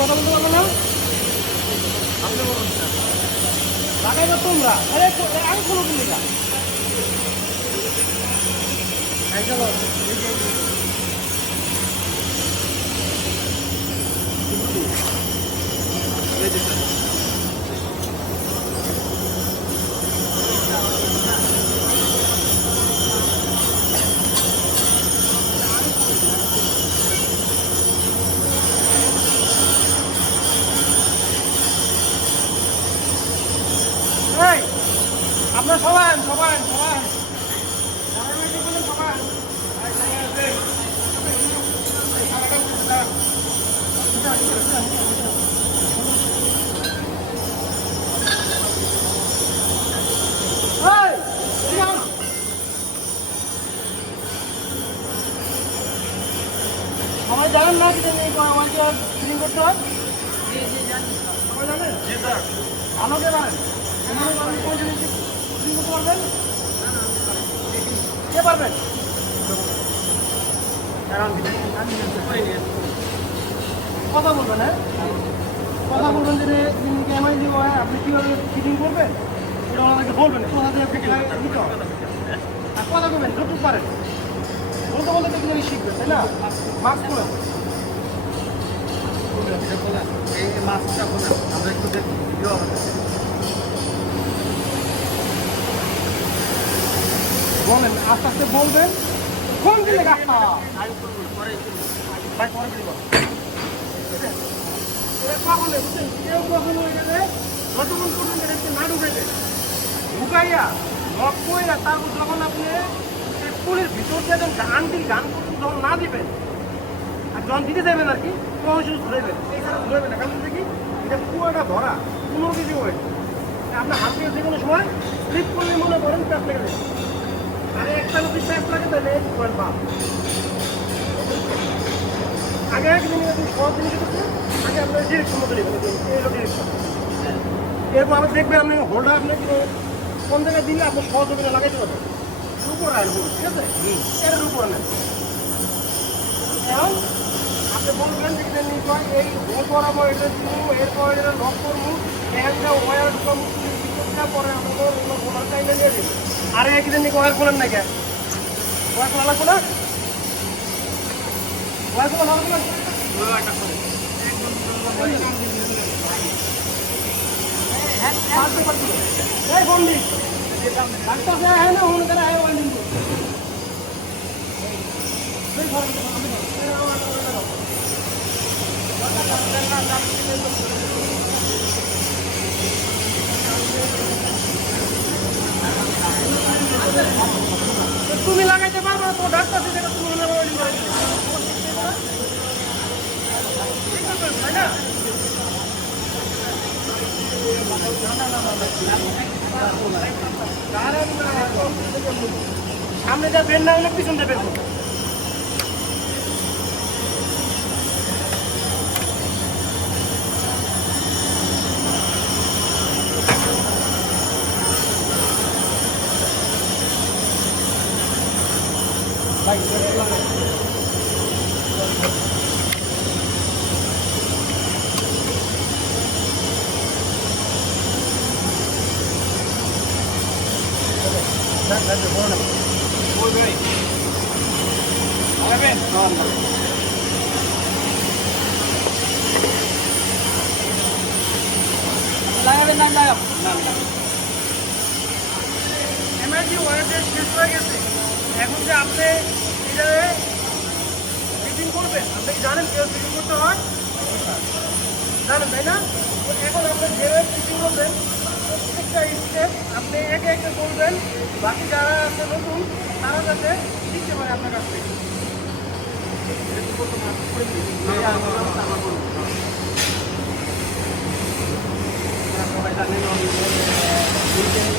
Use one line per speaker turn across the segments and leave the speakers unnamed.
কথা বলতে না? লাগাইবে তোমরা? আরে আগে কোনো তুমি। না এই আপনার সবাই সবাই সবাই সবাই মিলে বলুন সবাই এই, সবাই আছে। এই, সারাটা বুঝলা। বুঝলা, বুঝলা, বুঝলা। এই, এদিকে আও। সবাই জানেন না কি ওয়ানকে ক্লিন করতে হয়? সবাই জানেন? ভালো কে পারেন এমন আপনি কোন জিনিস করতে পারবেন? কে পারবেন? কথা বলবেন হ্যাঁ? কথা বলবেন যে এমআই দিব আপনি কীভাবে ফিটিং করবেন? ওটা আমাকে বলবেন কথা নিতে হবে আর কথা বলবেন যতটুকু পারেন। বলতে বলতে তো শিখবেন তাই না? মাস্ক করবেন
এই খোলা আমরা একটু দেখি ভিডিও
বলেন, আস্তে আস্তে বলবেন। কোন দিলে গাছটা ভাই পরে বিলি কখনো বুঝছেন কেউ কখনো এখানে যতক্ষণ পর্যন্ত না ঢুকাইবে ঢুকাইয়া লক কইরা তারপর যখন আপনি পুলের ভিতর দিয়ে যখন গান গান পর্যন্ত যখন না দিবেন, আর যখন দিতে যাবেন আর কি, তখন শুধু ধরবেন এইখানে ধরবেন না, কারণ কি, এটা পুরোটা ভরা পনেরো কেজি আপনার হাত থেকে যে কোনো সময় স্লিপ করলে মনে করেন প্যাপ আগে এক দিন সব করতে আগে আপনার ডিরেকশন মতো নেবেন এই হলো ডিরেকশন এরপর আপনি দেখবেন আপনি হোল্ডার আপনি কোন জায়গায় দিলে আপনি সহজ হবে লাগাইতে পারবেন উপরে আসবেন ঠিক আছে? এর উপরে নেন এখন আপনি বলবেন যে এই হোল বরাবর এটা দিব এরপর এটা লক করব। লেহেঙ্গা ওয়ার কম পরে আমাদের ওনার টাইমে নিয়ে দিন আরে একদিন নাকি ওয়ার খোলেন নাকি ওয়ার খোলা লাগবে না ওয়ার খোলা লাগবে না বন্দি লাগতে হ্যাঁ না ওখানে তারা হ্যাঁ বন্দি Thank you. সামনে যা বের না হলে পিছন করবে এমার্জি ওয়ারেন্টি শেষ হয়ে গেছে এখন যে আপনি এটা ফিটিং করবেন আপনি কি জানেন কেউ ফিটিং করতে হয় জানেন তাই না এখন আপনি যেভাবে ফিটিং করবেন প্রত্যেকটা স্টেপ আপনি একে একে করবেন বাকি যারা আছে নতুন, তারা যাতে শিখতে পারে আপনার কাছ থেকে।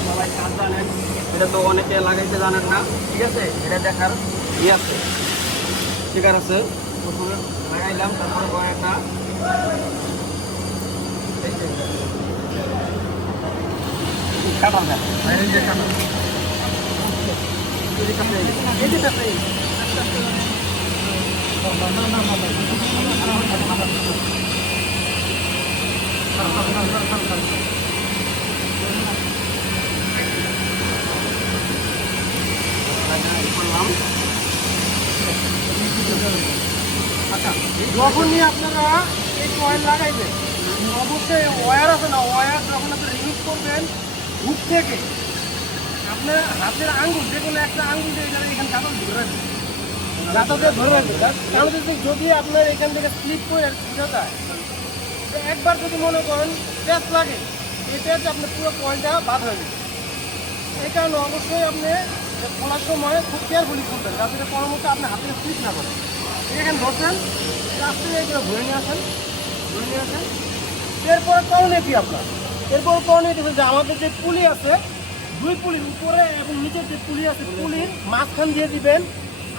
সবাই এটা তো অনেকে লাগাইতে জানেন না। ঠিক আছে? এটা দেখার ই আছে। স্টিকার আছে। প্রথমে লাগাইলাম, তারপরে কয়েকটা কাঁঠাল গাছ
যখনই আপনারা এই কয়েল লাগাইবেন অবশ্যই ওয়্যার আছে না ওয়ার যখন আপনি ইউজ করবেন হুক থেকে। আপনার হাতের আঙ্গুল, যে কোনো একটা আঙ্গুল দিয়ে এখানে কাগজ ধরে গাতাতে ধরে রাখবেন। কারণ যদি আপনার এখান থেকে স্লিপ করে ছুটে যায় একবার যদি মনে করেন প্যাচ লাগে, এই প্যাচ আপনার পুরো কয়েলটা বাদ হয়ে যাবে। এই কারণে অবশ্যই আপনি খোলার সময় খুব কেয়ারফুলি খুলবেন, যাতে কোনো মতো আপনি হাতে স্লিপ না করে এখানে ধরছেন রাস্তা দিয়ে এগুলো ধরে নিয়ে আসেন, ধরে নিয়ে আসেন। এরপরে করণীয় কি আপনার? এরপর করণীয় যে আমাদের যে পুলি আছে দুই পুলির উপরে এবং নিচের যে পুলি আছে পুলির মাঝখান দিয়ে দিবেন।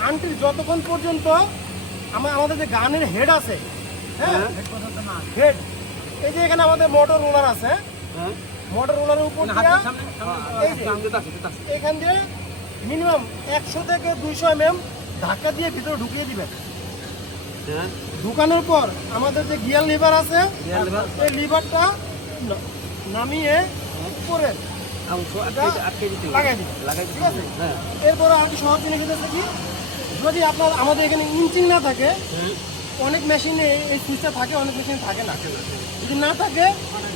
আনটির যতক্ষণ পর্যন্ত আমার আমাদের যে গানের হেড আছে হ্যাঁ? হেড এই যে এখানে আমাদের মোটর রোলার আছে
হ্যাঁ।
মোটর রোলারের উপর দিয়ে এই যে
সামনে যেতে আছে, যেতে আছে।
এখান দিয়ে মিনিমাম একশো থেকে দুইশো এম এম ধাক্কা দিয়ে ভিতরে ঢুকিয়ে দিবেন।
হ্যাঁ।
ঢুকানোর পর আমাদের যে গিয়ার লিভার আছে এই লিভারটা নামিয়ে উপরে
হ্যাঁ।
এরপরে আর সহজ জিনিস হচ্ছে কি? যদি আপনার আমাদের এখানে ইঞ্চিং না থাকে অনেক মেশিনে এই সুইচটা থাকে অনেক মেশিনে থাকে না। যদি না থাকে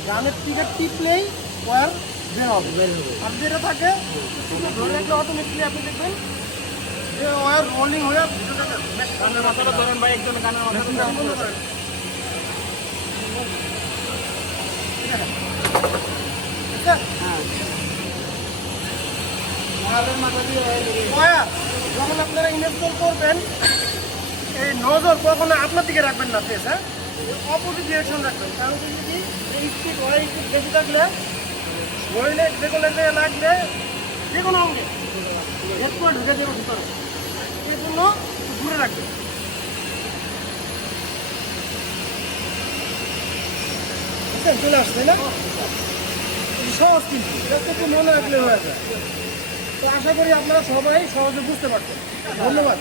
গানের টিকেট টিপলেই ওয়ার বের হবে।
বের হবে।
আর যেটা থাকে ধরে রাখলে অটোমেটিকলি আপনি দেখবেন যে ওয়ার রোলিং হয়ে
কানের মাথাটা ধরেন ভাই, একজন কানের মাথাটা
মেশিনটা
ধরেন।
বন্ধ করেন। ঠিক আছে?
হ্যাঁ।
ওয়ার যখন আপনারা ইনস্টল করবেন এই নজর কখনো আপনার দিকে রাখবেন না ফেস হ্যাঁ? অপোজিট ডিরেকশন রাখবেন। কারণ কি যদি এই স্পিড ওয়ার স্পিড বেশি থাকলে শরীরে যে কোনো জায়গায় লাগলে যে কোনো অঙ্গে হেড করে ঢুকে দেবে ভিতরে। এই জন্য একটু দূরে রাখবেন। চলে আসছে না? এই সহজ কিন্তু এটা তো একটু মনে রাখলে হয়ে যায়। তো আশা করি আপনারা সবাই সহজে বুঝতে পারছেন। ধন্যবাদ।